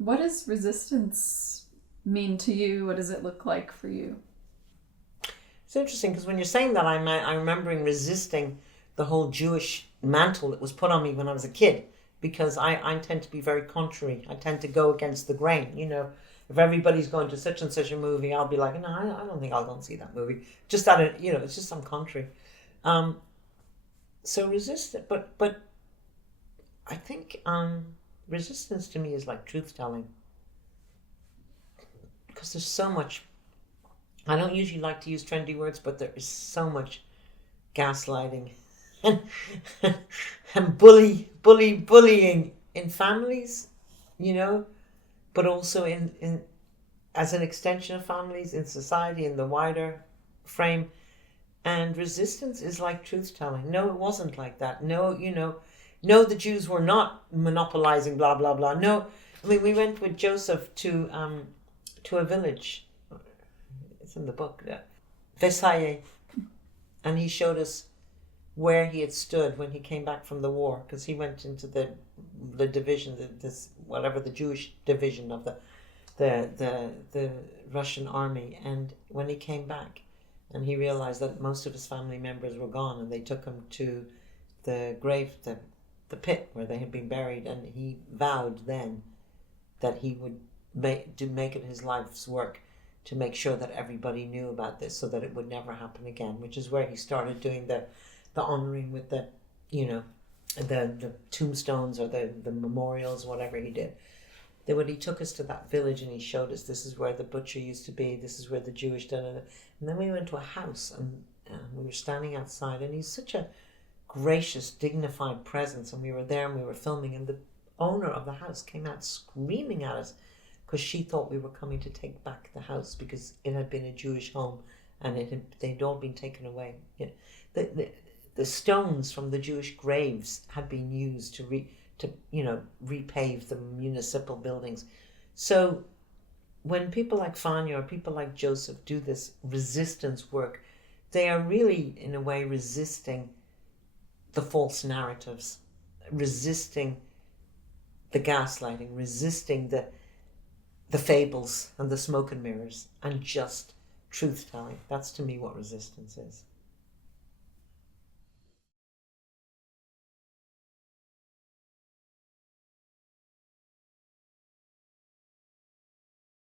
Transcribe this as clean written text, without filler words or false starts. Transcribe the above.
What does resistance mean to you? What does it look like for you? It's interesting because when you're saying that, I'm remembering resisting the whole Jewish mantle that was put on me when I was a kid, because I tend to be very contrary. I tend to go against the grain. If everybody's going to such and such a movie, I'll be like, no, I don't think I'll go and see that movie. Just that, it's just I'm contrary. So resist it, but I think resistance to me is like truth telling, because there's so much. I don't usually like to use trendy words, but there is so much gaslighting and, and bullying in families, but also in as an extension of families, in society, in the wider frame. And resistance is like truth telling. No, it wasn't like that. No, no, the Jews were not monopolizing blah blah blah. No, I mean, we went with Joseph to a village. It's in the book, Versailles, and he showed us where he had stood when he came back from the war, because he went into the division, the Jewish division of the Russian army, and when he came back, and he realized that most of his family members were gone, and they took him to the grave, the pit where they had been buried, and he vowed then that he would make it his life's work to make sure that everybody knew about this, so that it would never happen again. Which is where he started doing the honoring with the tombstones or the memorials, whatever he did. Then when he took us to that village and he showed us, this is where the butcher used to be, this is where the Jewish done it. And then we went to a house, and we were standing outside, and he's such a gracious, dignified presence, and we were there and we were filming, and the owner of the house came out screaming at us because she thought we were coming to take back the house because it had been a Jewish home and they'd all been taken away. The stones from the Jewish graves had been used to repave the municipal buildings. So when people like Fania or people like Joseph do this resistance work, they are really, in a way, resisting the false narratives, resisting the gaslighting, resisting the fables and the smoke and mirrors, and just truth telling. That's to me what resistance is.